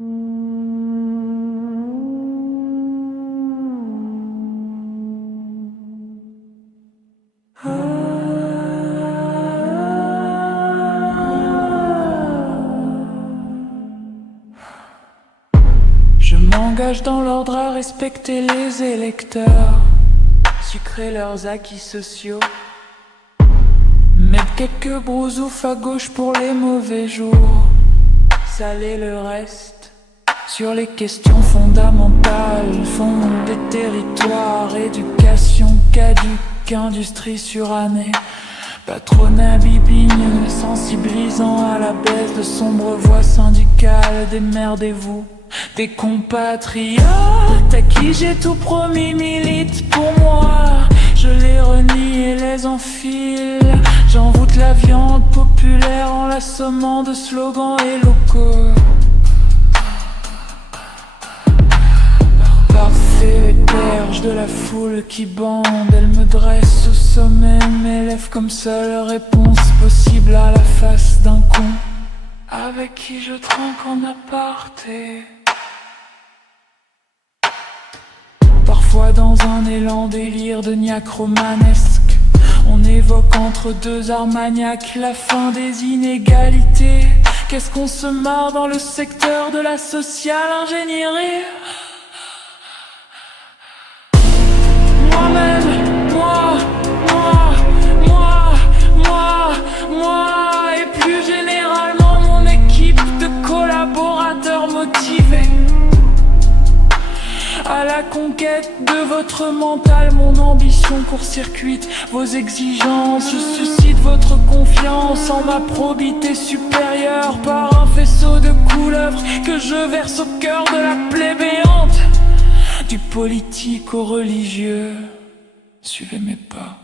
Je m'engage dans l'ordre à respecter les électeurs, sucrer leurs acquis sociaux, mettre quelques brousoufs à gauche pour les mauvais jours, saler le reste sur les questions fondamentales, fond des territoires, éducation caduque, industrie surannée, patronat bibigne, sensibilisant à la baisse de sombres voix syndicales. Démerdez-vous, des compatriotes à qui j'ai tout promis militent pour moi. Je les renie et les enfile, j'envoûte la viande populaire en l'assommant de slogans et locaux. Parfait berge de la foule qui bande, elle me dresse au sommet, m'élève comme seule réponse possible à la face d'un con avec qui je trinque en aparté. Parfois dans un élan délire de niaque romanesque, on évoque entre deux armagnacs la fin des inégalités. Qu'est-ce qu'on se marre dans le secteur de la sociale ingénierie? Moi-même, moi, et plus généralement mon équipe de collaborateurs motivés à la conquête de votre mental. Mon ambition court-circuite vos exigences, je suscite votre confiance en ma probité supérieure par un faisceau de couleuvres que je verse au cœur de la plébéante. Du politique au religieux, suivez mes pas.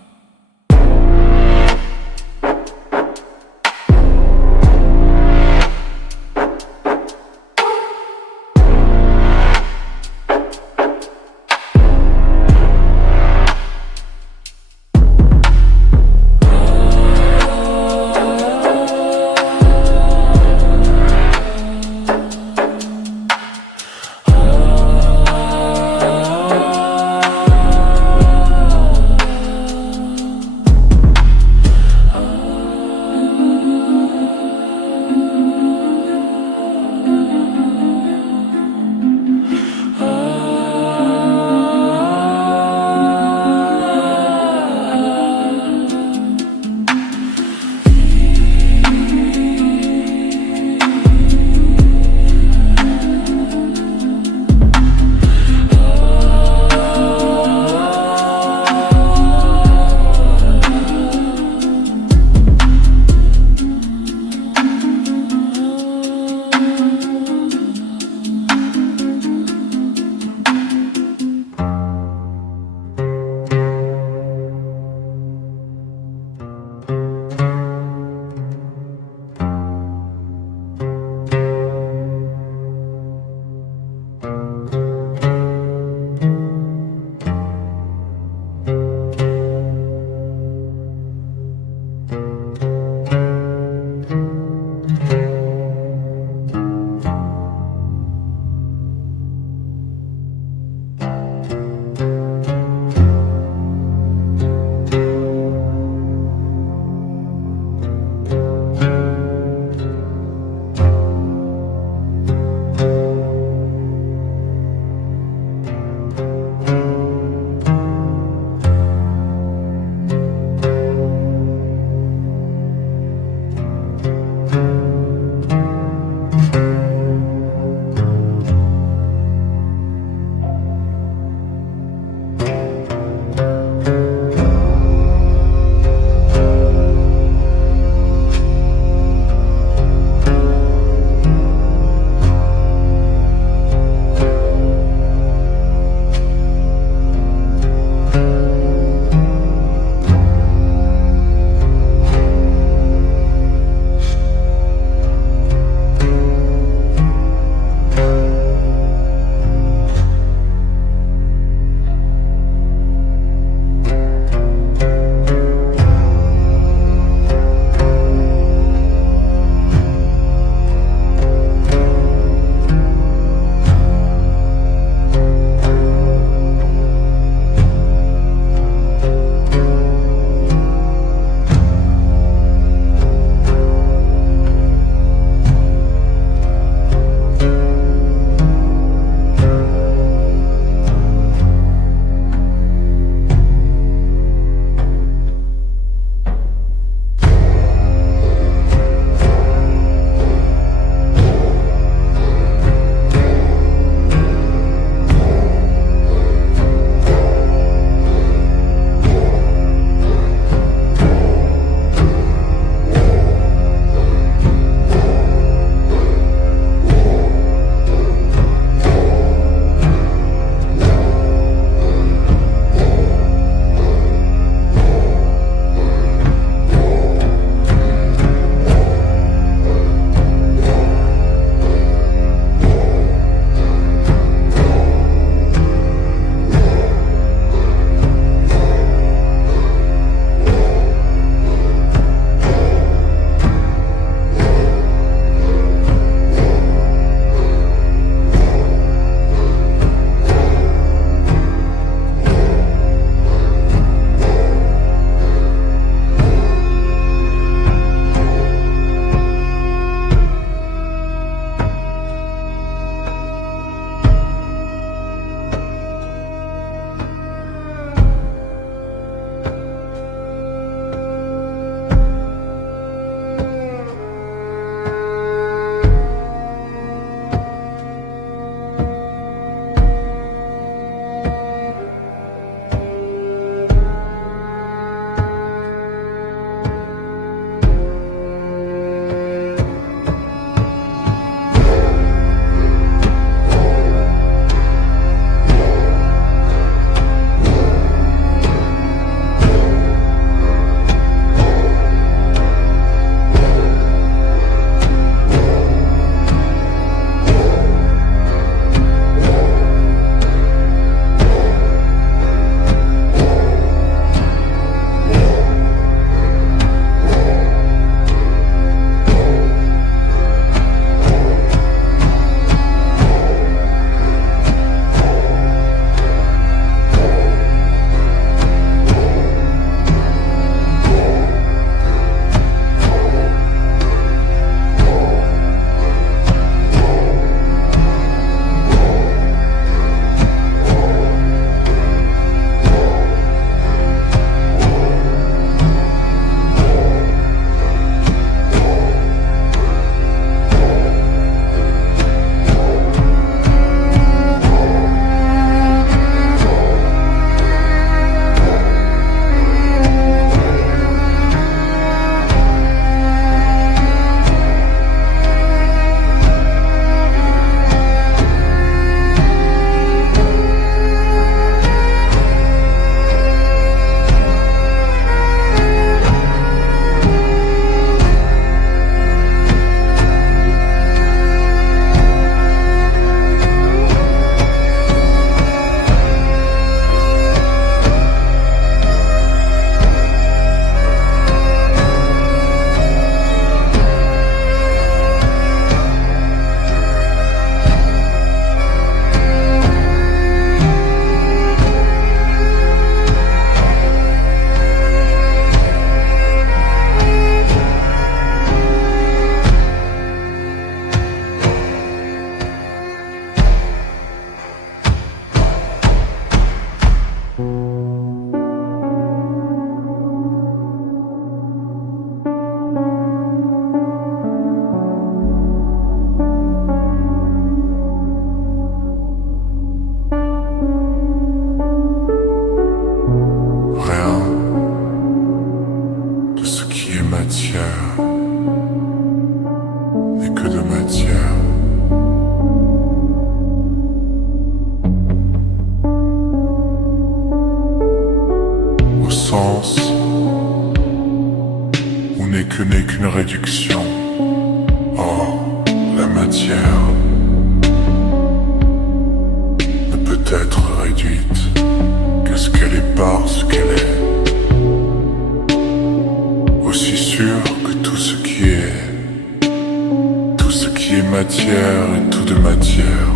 matière et tout de matière,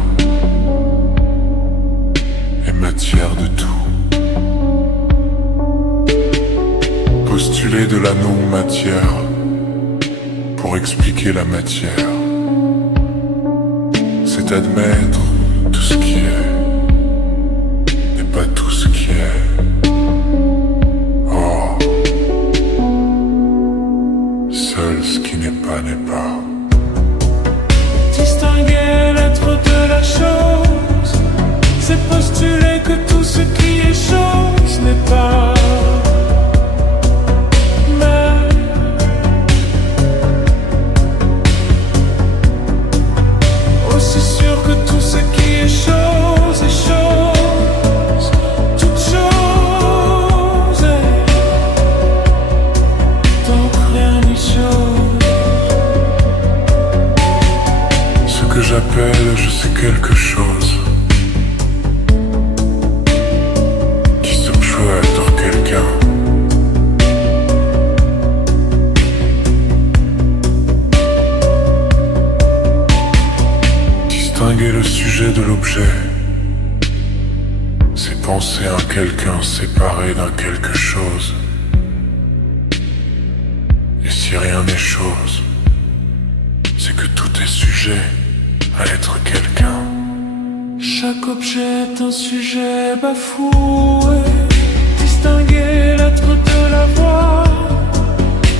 et matière de tout. Postuler de la non-matière pour expliquer la matière, c'est admettre tout ce qui est, et pas tout ce qui est. Oh, seul ce qui n'est pas n'est pas. Distinguer l'être de la chose, c'est postuler que tout ce qui est chose n'est pas. Mais aussi sûr que tout ce qui est chose est chose, toute chose est donc rien n'est chose. Ce que j'appelle je sais quelque chose qui se peut être quelqu'un. Distinguer le sujet de l'objet, c'est penser à quelqu'un séparé d'un quelque chose. Et si rien n'est chose, c'est que tout est sujet à être quelqu'un. Chaque objet est un sujet bafoué. Distinguer l'être de la voix,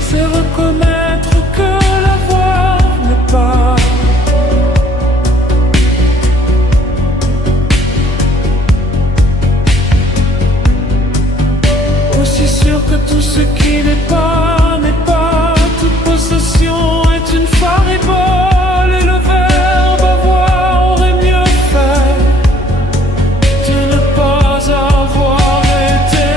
c'est reconnaître que la voix n'est pas. Aussi sûr que tout ce qui n'est pas n'est pas. Toute possession est une faribole et le verbe avoir aurait mieux fait de ne pas avoir été.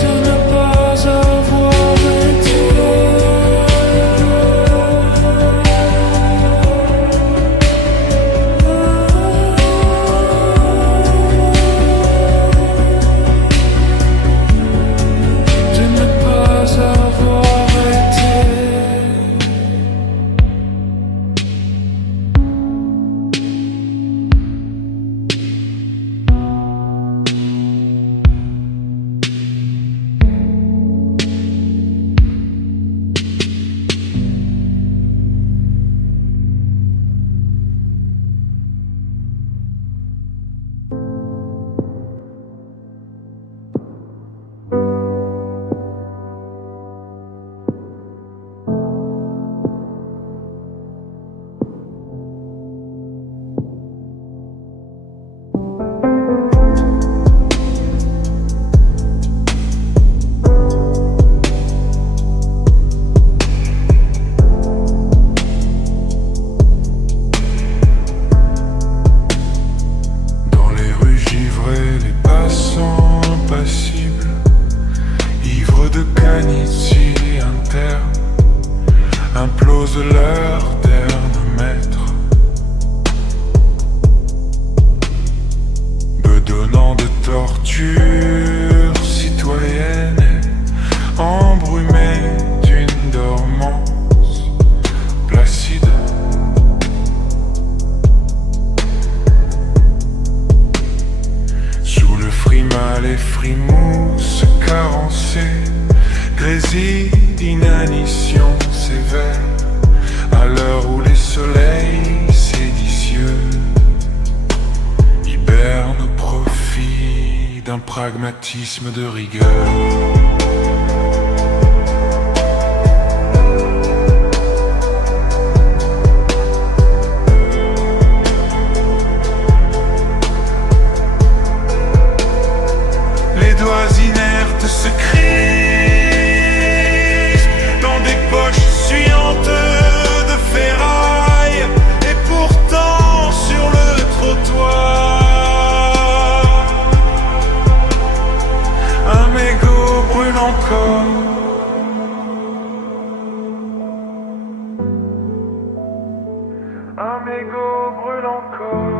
De ne pas avoir été. De ne pas avoir été. Dans les rues givrées, les passants impassibles, ivres de canitie interne, implosent leur terne maître, bedonnant de tortures citoyennes et embrumés d'une dormance placide. Sous le frimal et frimousse carencé, grésille d'inanition sévère, à l'heure où les soleils séditieux hibernent au profit d'un pragmatisme de rigueur. Les doigts inertes se crispent dans des poches suyantes de ferraille, et pourtant sur le trottoir, un mégot brûle encore. Un mégot brûle encore.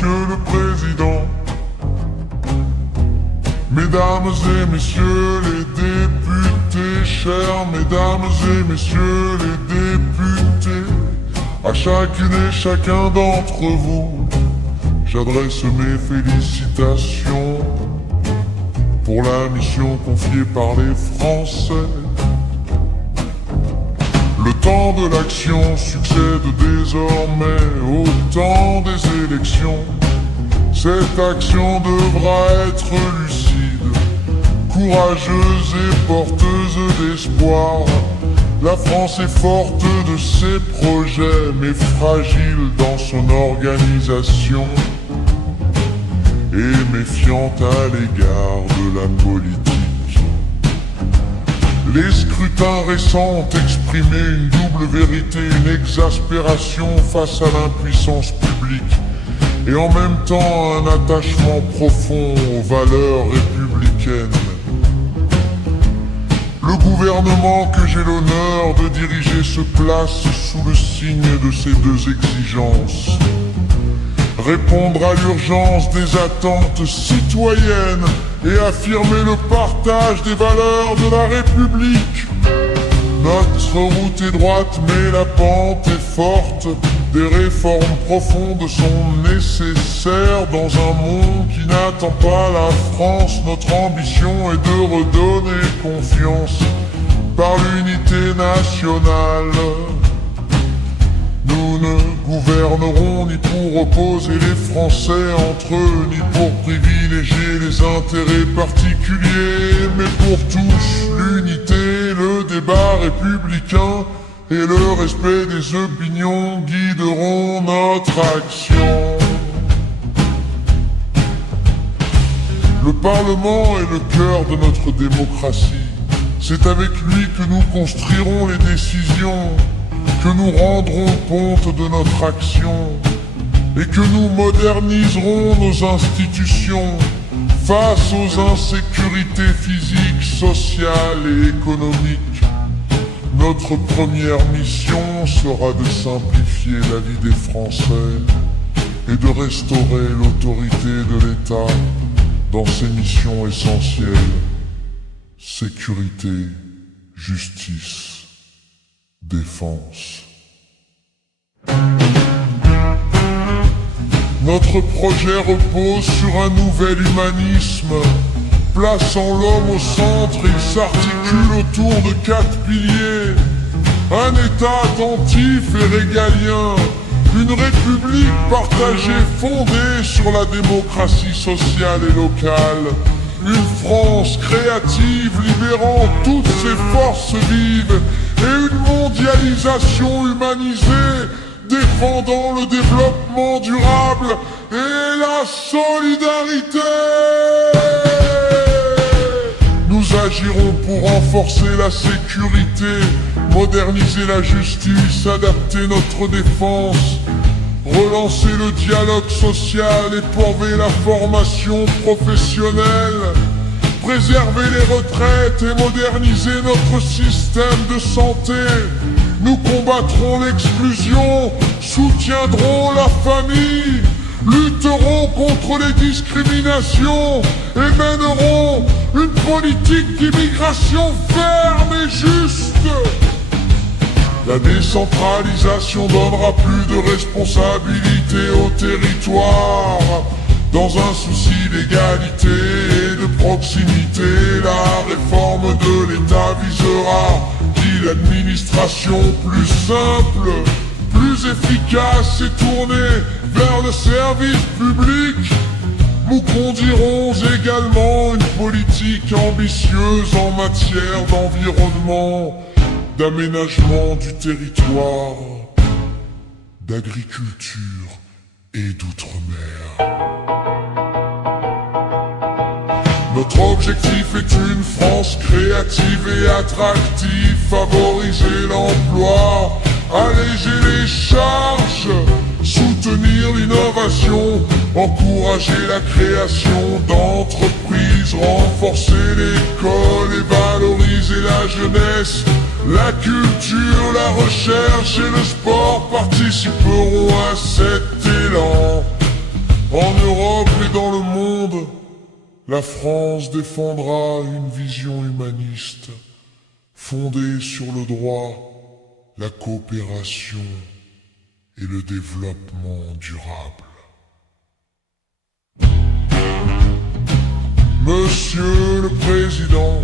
Monsieur le Président. Mesdames et messieurs les députés, chers mesdames et messieurs les députés, à chacune et chacun d'entre vous, j'adresse mes félicitations pour la mission confiée par les Français. Le temps de l'action succède désormais au temps des élections. Cette action devra être lucide, courageuse et porteuse d'espoir. La France est forte de ses projets, mais fragile dans son organisation et méfiante à l'égard de la politique. Les scrutins récents ont exprimé une double vérité, une exaspération face à l'impuissance publique et en même temps un attachement profond aux valeurs républicaines. Le gouvernement que j'ai l'honneur de diriger se place sous le signe de ces deux exigences. Répondre à l'urgence des attentes citoyennes et affirmer le partage des valeurs de la République. Notre route est droite mais la pente est forte. Des réformes profondes sont nécessaires dans un monde qui n'attend pas la France. Notre ambition est de redonner confiance par l'unité nationale. Nous ne gouvernerons ni pour opposer les Français entre eux, ni pour privilégier les intérêts particuliers, mais pour tous, l'unité, le débat républicain et le respect des opinions guideront notre action. Le Parlement est le cœur de notre démocratie. C'est avec lui que nous construirons les décisions, que nous rendrons compte de notre action et que nous moderniserons nos institutions face aux insécurités physiques, sociales et économiques. Notre première mission sera de simplifier la vie des Français et de restaurer l'autorité de l'État dans ses missions essentielles: sécurité, justice, défense. Notre projet repose sur un nouvel humanisme, plaçant l'homme au centre. Il s'articule autour de 4 piliers: un État attentif et régalien, une république partagée fondée sur la démocratie sociale et locale, une France créative libérant toutes ses forces vives et une mondialisation humanisée défendant le développement durable et la solidarité. Nous agirons pour renforcer la sécurité, moderniser la justice, adapter notre défense, relancer le dialogue social et pourvoir la formation professionnelle, préserver les retraites et moderniser notre système de santé. Nous combattrons l'exclusion, soutiendrons la famille, lutterons contre les discriminations et mènerons une politique d'immigration ferme et juste. La décentralisation donnera plus de responsabilité au territoire. Dans un souci d'égalité et de proximité, la réforme de l'État visera l'administration plus simple, plus efficace et tournée vers le service public. Nous conduirons également une politique ambitieuse en matière d'environnement, d'aménagement du territoire, d'agriculture et d'outre-mer. Notre objectif est une France créative et attractive, favoriser l'emploi, alléger les charges, soutenir l'innovation, encourager la création d'entreprises, renforcer l'école et valoriser la jeunesse. La culture, la recherche et le sport participeront à cet élan. En Europe et dans le monde, la France défendra une vision humaniste, fondée sur le droit, la coopération et le développement durable. Monsieur le Président,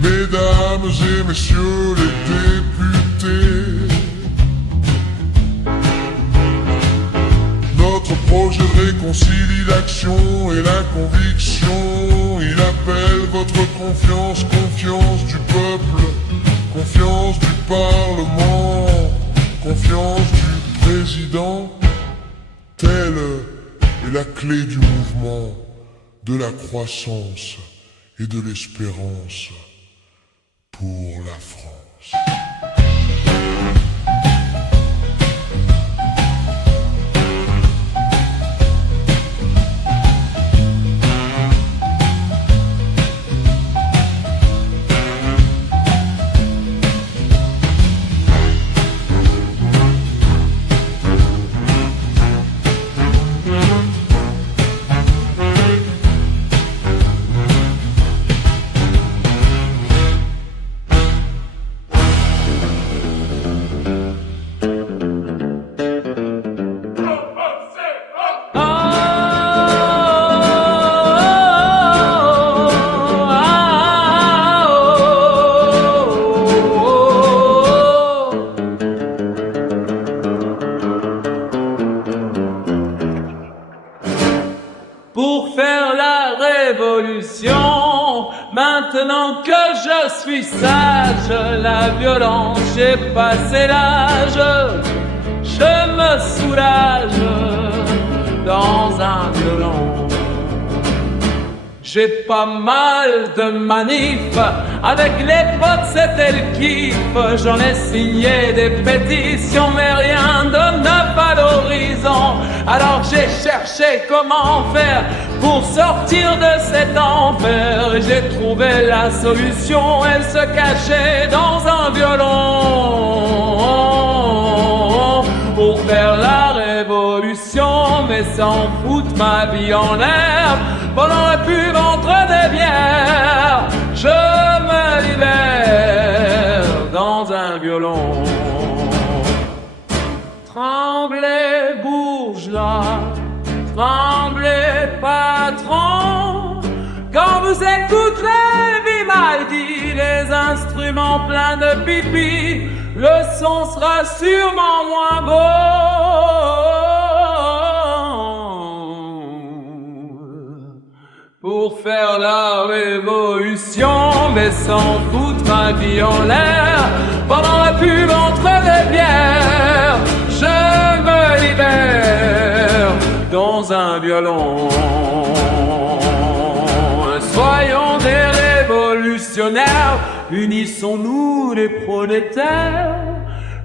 Mesdames et Messieurs les députés, notre projet réconcilie l'action et la conviction. Il appelle votre confiance, confiance du peuple, confiance du Parlement, confiance du Président. Telle est la clé du mouvement, de la croissance et de l'espérance pour la France. Pour faire la révolution, maintenant que je suis sage, la violence, j'ai passé l'âge, je me soulage dans un violon. J'ai pas mal de manifs, avec les potes c'était le kiff. J'en ai signé des pétitions, mais rien de neuf à l'horizon. Alors j'ai cherché comment faire pour sortir de cet enfer. Et j'ai trouvé la solution, elle se cachait dans un violon. Pour faire la révolution, mais sans foutre ma vie en l'air. Pendant la pub entre des bières, je me libère dans un violon. Tremblez bourgeois, tremblez patron, quand vous écouterez Vivaldi, les instruments pleins de pipi, le son sera sûrement moins beau. Pour faire la révolution, mais sans foutre ma vie en l'air, pendant la pub entre les bières, je me libère dans un violon. Soyons des révolutionnaires, unissons-nous les prolétaires,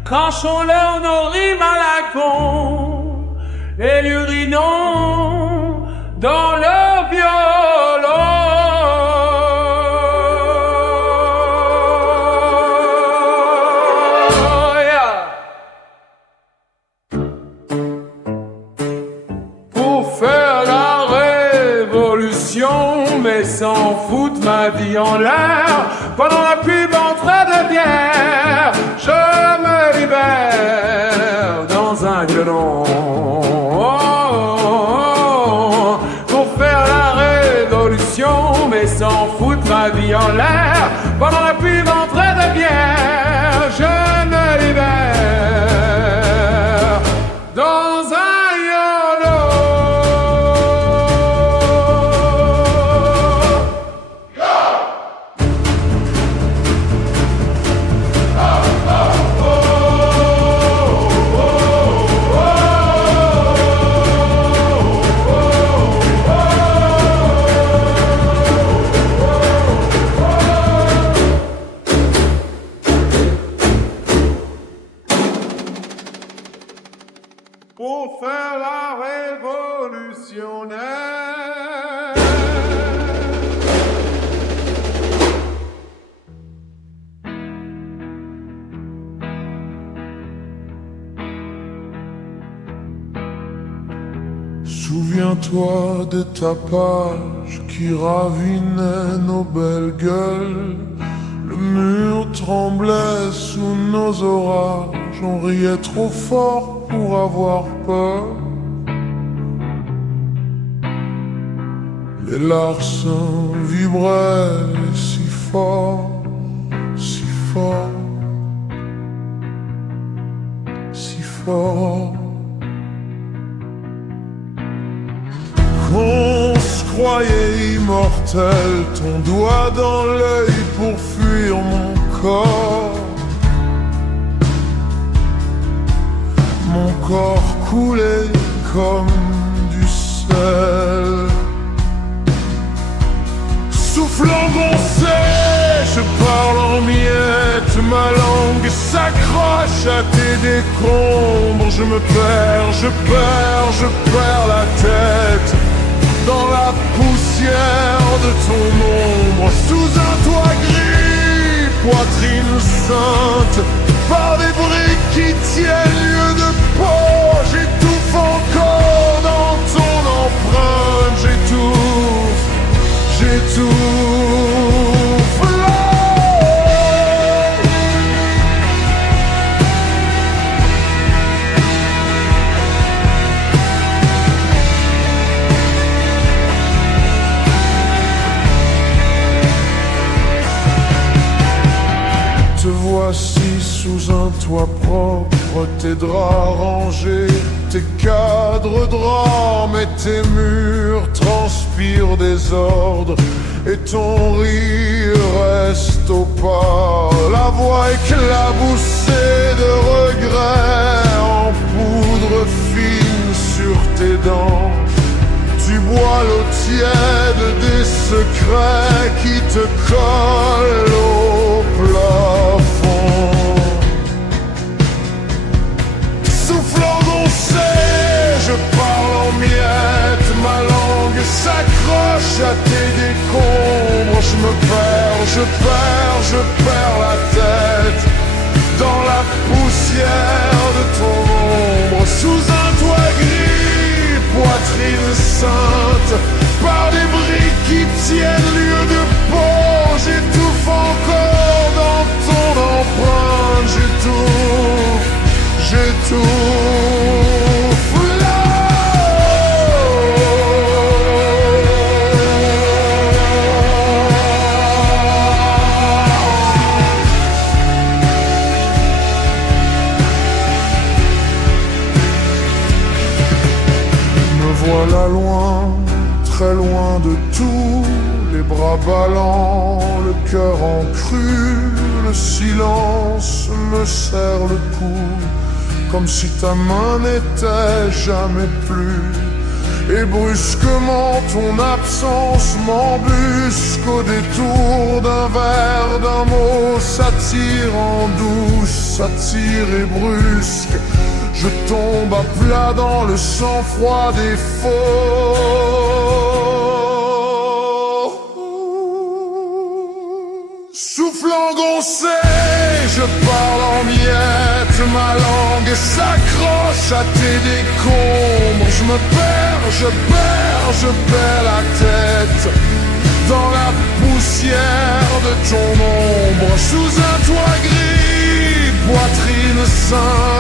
crachons-leur nos rimes à la con et l'urinons dans le violon. Yeah. Pour faire la révolution, mais sans foutre ma vie en l'air, pendant la pub entre deux bières, je me libère dans un violon. Mais sans foutre ma vie en l'air, pendant la pub entre deux bières, je me libère dans un violon. Souviens-toi des tapages qui ravinaient nos belles gueules. Le mur tremblait sous nos orages, on riait trop fort pour avoir peur. Les larcins vibraient si fort, si fort, si fort. Qu'on se croyait immortel, ton doigt dans l'œil pour fuir mon corps. Mon corps coulait comme du sel. Souffle engoncé, je parle en miettes, ma langue s'accroche à tes décombres. Je me perds, je perds la tête dans la poussière de ton ombre. Sous un toit gris, poitrine sainte, par des briques qui tiennent lieu de peau. J'étouffe encore dans ton empreinte, j'étouffe là. Te voici sous un toit propre, tes draps rangés, tes cadres draps, mais tes murs transpirent désordre et ton rire reste au pas. La voix éclaboussée de regrets en poudre fine sur tes dents. Tu bois l'eau tiède des secrets qui te collent au plafond. Souffle engoncé, je parle en miettes, ma langue s'accroche à tes décombres. Je perds la tête dans la poussière de ton ombre. Sous un toit gris, poitrine sainte, par des briques qui tiennent lieu de peau. J'étouffe encore dans ton empreinte, j'étouffe là. Me voilà loin, très loin de tout, les bras ballants, le cœur en crue. Le silence me serre le cou, comme si ta main n'était jamais plus. Et brusquement ton absence m'embusque au détour d'un verre, d'un mot. Ça tire en douce, ça tire et brusque. Je tombe à plat dans le sang-froid des faux. Souffle engoncé, je parle en miettes, ma langue s'accroche à tes décombres. Je me perds la tête dans la poussière de ton ombre. Sous un toit gris, poitrine sainte,